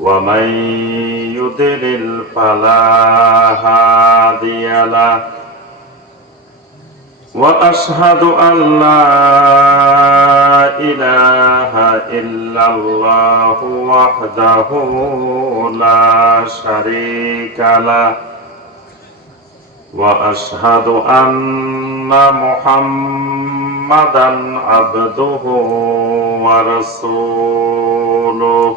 ومن يضلل فلا هادي له واشهد ان لا اله الا الله وحده لا شريك له واشهد ان محمدا عبده ورسوله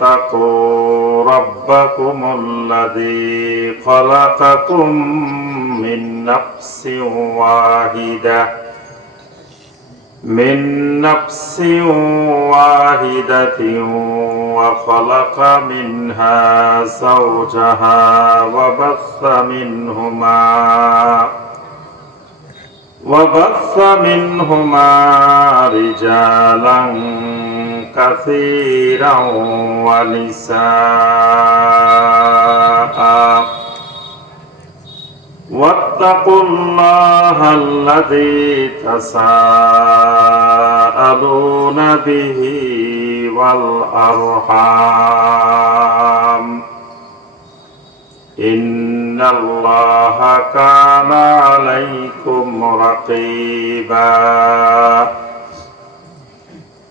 اتقوا ربكم الذي خلقكم من نفس واحدة. من نفس واحدة وخلق منها زوجها وبث منهما وبث منهما رجالا كثيرا ونساء واتقوا الله الذي تساءلون به والأرحام إن الله كان عليكم رقيبا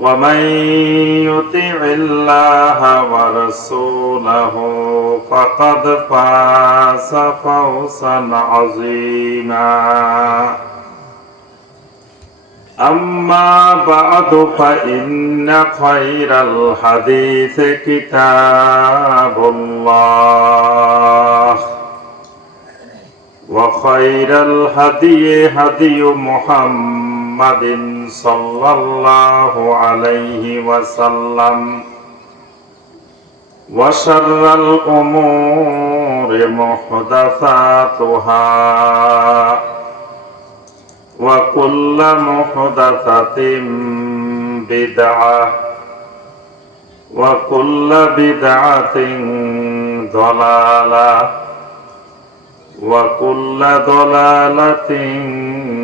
ومن يطع الله ورسوله فقد فاز فوزا عظيما أما بعد فإن خير الحديث كتاب الله وخير الهدي هدي محمد صلى الله عليه وسلم وشر الأمور محدثاتها وكل محدثة بدعة وكل بدعة ضلالة وكل ضلالة في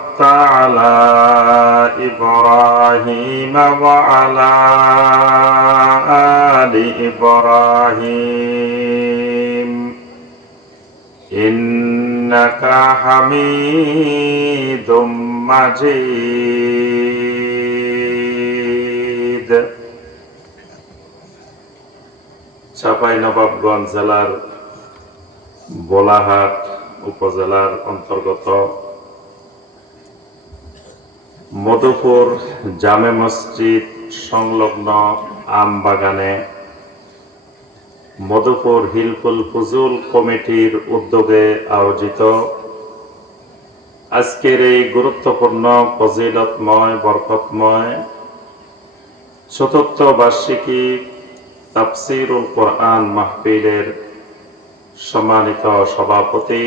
باركت على إبراهيم وعلى آل إبراهيم إن إنك حميد مجيد চাপাই নবাবগঞ্জ জেলার বোলাহাট উপজেলার অন্তর্গত মধুপুর জামে মসজিদ সংলগ্ন আম বাগানে মধুপুর হিলফুল ফুজুল কমিটির উদ্যোগে আয়োজিত আজকের এই গুরুত্বপূর্ণ, ফজিলতময়, বরকতময় চতুর্থ বার্ষিকী তাফসিরুল কোরআন মাহফিলের সম্মানিত সভাপতি,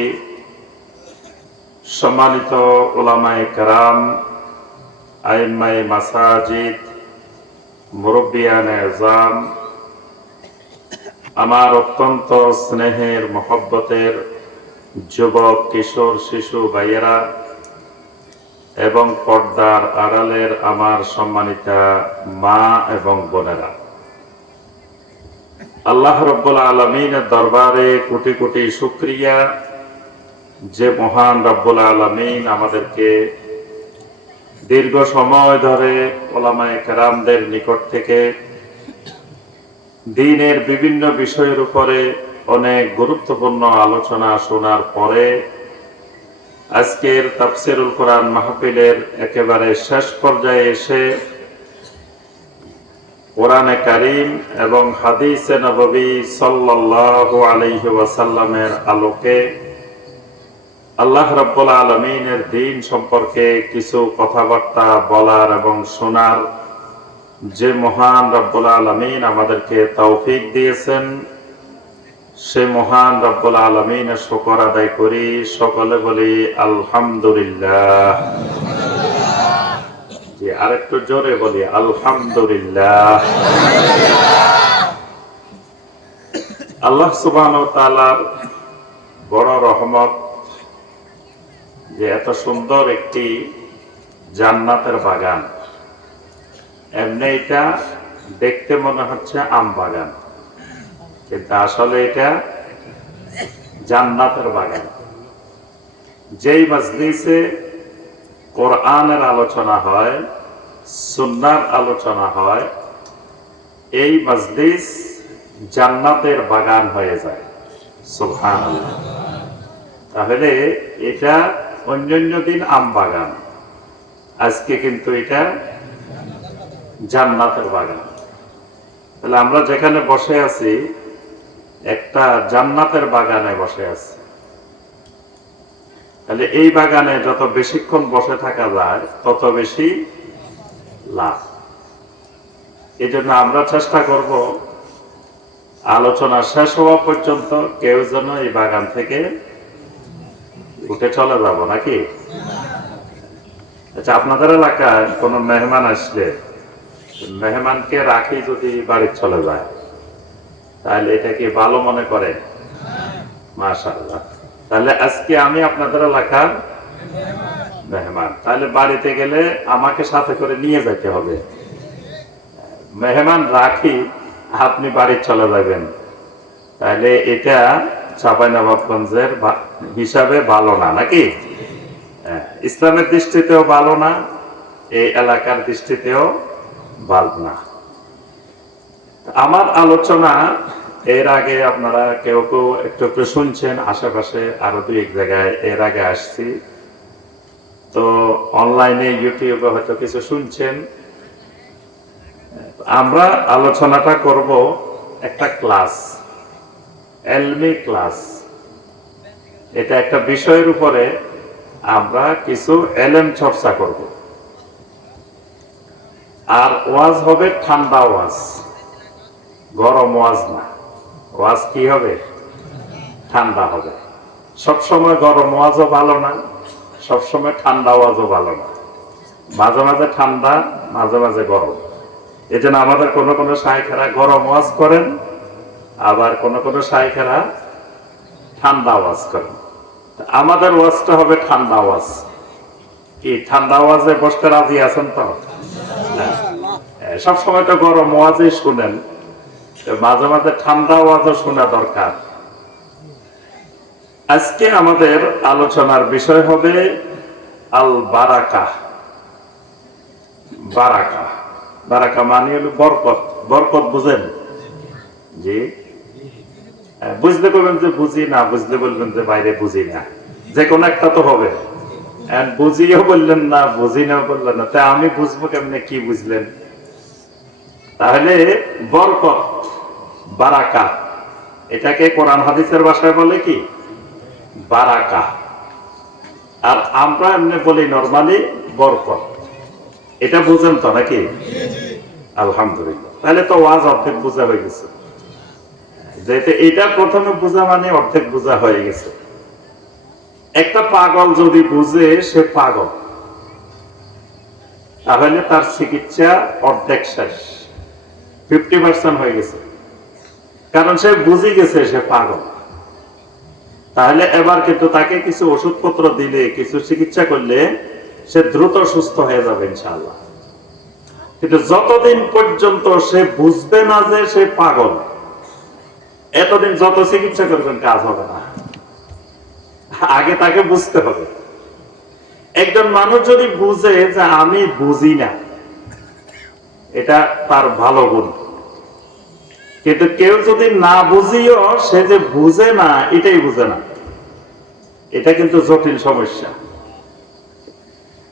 সম্মানিত ওলামায়ে কারাম আইম্মাই মাসাজিদ, মুরব্বিয়ান এজাম আমার অত্যন্ত স্নেহের, মহব্বতের যুবক, কিশোর, শিশু, ভাইয়েরা এবং পর্দার আড়ালের আমার সম্মানিতা মা এবং বোনেরা। আল্লাহ রব্বুল আলমিনের দরবারে কোটি কোটি শুক্রিয়া যে মহান রব্বুল আলমিন আমাদেরকে দীর্ঘ সময় ধরে ওলামায় কেরামদের নিকট থেকে দিনের বিভিন্ন বিষয়ের উপরে অনেক গুরুত্বপূর্ণ আলোচনা শোনার পরে আজকের তাফসিরুল কোরআন মাহফিলের একেবারে শেষ পর্যায়ে এসে কোরআনে কারিম এবং হাদিসে নবী সাল্লাল্লাহু আলাইহি ওয়াসাল্লামের আলোকে আল্লাহ রাব্বুল আলমিনের দিন সম্পর্কে কিছু কথাবার্তা বলার এবং শোনার যে মহান রব্বুল আলমিন আমাদেরকে তৌফিক দিয়েছেন, সে মহান রব্বুল আলমিনের শকর আদায় করি। সকলে বলি, আলহামদুলিল্লাহ। জি, আরেকটু জোরে বলি, আলহামদুলিল্লাহ। আল্লাহ সুবাহ তালার বড় রহমত যে এত সুন্দর একটি জান্নাতের বাগান। এমনি এটা দেখতে মনে হচ্ছে আম বাগান। কিন্তু আসলে এটা জান্নাতের বাগান। যেই মজলিসে কোরআনের আলোচনা হয়, সুন্নার আলোচনা হয়, এই মজলিস জান্নাতের বাগান হয়ে যায়। সুবহান তাহলে এটা অন্যান্য দিন আম বাগান। আজকে কিন্তু এটা জান্নাতের বাগান। তাহলে আমরা যেখানে বসে আছি, একটা জান্নাতের বাগানে বসে আছি। তাহলে এই বাগানে যত বেশিক্ষণ বসে থাকা যায়, তত বেশি লাভ। এই জন্য আমরা চেষ্টা করব, আলোচনা শেষ হওয়া পর্যন্ত কেউ যেন এই বাগান থেকে উঠে চলে যাব নাকি? আচ্ছা আপনাদের এলাকায় কোনো মেহমান আসলে, মেহমানকে রাখি যদি বাড়ি চলে যায়, তাহলে এটা কি ভালো মনে করে? মাশাল্লাহ তাহলে আজকে আমি আপনাদের এলাকার মেহমান। তাহলে বাড়িতে গেলে আমাকে সাথে করে নিয়ে যেতে হবে। মেহমান রাখি, আপনি বাড়ি চলে যাবেন। তাহলে এটা চাপাই নবাবগঞ্জের হিসাবে ভালো না নাকি? হ্যাঁ, ইসলামের দৃষ্টিতেও ভালো না এই এলাকার দৃষ্টিতেও ভালো না। আমার আলোচনা এর আগে আপনারা কেউ কেউ একটু একটু শুনছেন আশেপাশে আরও দুই এক জায়গায় এর আগে আসছি। তো অনলাইনে ইউটিউবে হয়তো কিছু শুনছেন। আমরা আলোচনাটা করব একটা ক্লাস। এলমি ক্লাস। এটা একটা বিষয়ের উপরে আমরা কিছু এলএম চর্চা করব। আর ওয়াজ হবে ঠান্ডা ওয়াজ, গরম ওয়াজ না। ওয়াজ কি হবে? ঠান্ডা হবে। সবসময় গরম ওয়াজও ভালো না, সবসময় ঠান্ডা ওয়াজও ভালো না। মাঝে মাঝে ঠান্ডা, মাঝে মাঝে গরম। এই আমাদের কোনো কোনো সাইখেরা গরম ওয়াজ করেন আবার কোনো কোনো সাইখেরা ঠান্ডা ওয়াজ করেন আমাদের ওয়াজটা হবে ঠান্ডা ওয়াজ কি, ঠান্ডা ওয়াজে বসতে রাজি আছেন তো? হ্যাঁ। সব সময় তো গরম ওয়াজই শুনেন। মাঝে মাঝে ঠান্ডা ওয়াজও শোনা দরকার। আজকে আমাদের আলোচনার বিষয় হবে আল বারাকা বারাকা। বারাকা মানে হলো বরকত। বরকত বুঝেন? জি। বুঝলে বলবেন যে বুঝি না বুঝলে বলবেন যে বাইরে বুঝি না। যে কোনো একটা তো হবে। বুঝিও বললেন না বুঝি না বললেন না। তা আমি বুঝব কেমনে কি বুঝলেন? তাহলে বরকত বারাকা। এটাকে কোরআন হাদিসের ভাষায় বলে কি? বারাকা। আর আমরা এমনি বলি নর্মালি বরকত। এটা বুঝেন তো নাকি? আলহামদুলিল্লাহ। তাহলে তো ওয়াজ অর্ধেক বোঝা হয়ে গেছে। যেতে এটা প্রথমে বোঝা মানে অর্ধেক বোঝা হয়ে গেছে। একটা পাগল যদি বুঝে সে পাগল, তাহলে তার চিকিৎসা অর্ধেক শেষ ফিফটি পার্সেন্ট হয়ে গেছে। কারণ সে বুঝে গেছে সে পাগল। তাহলে এবার কিন্তু তাকে কিছু ওষুধপত্র দিলে, কিছু চিকিৎসা করলে সে দ্রুত সুস্থ হয়ে যাবে ইনশাআল্লাহ। কিন্তু যতদিন পর্যন্ত সে বুঝবে না যে সে পাগল এতদিন যত চিকিৎসা করবেন, কাজ হবে না। আগে তাকে বুঝতে হবে। একজন মানুষ যদি বুঝে যে আমি বুঝি না, এটা তার ভালো গুণ। কিন্তু কেউ যদি না বুঝিও, সে যে বুঝে না, এটাই বুঝে না। এটা কিন্তু জটিল সমস্যা।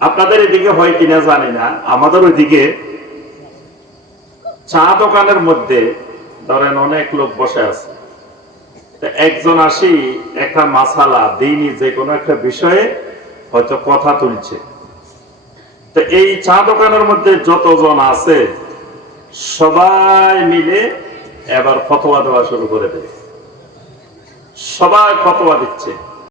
আপনাদের এদিকে হয় কিনা জানি না। আমাদের ওইদিকে চা দোকানের মধ্যে ধরেন অনেক লোক বসে আছে। একজন আসি, একটা মাসালা, দিনই যে কোনো একটা বিষয়ে হয়তো কথা তুলছে। তো এই চা দোকানের মধ্যে যতজন আছে, সবাই মিলে এবার ফতোয়া দেওয়া শুরু করে দেয় সবাই ফতোয়া দিচ্ছে।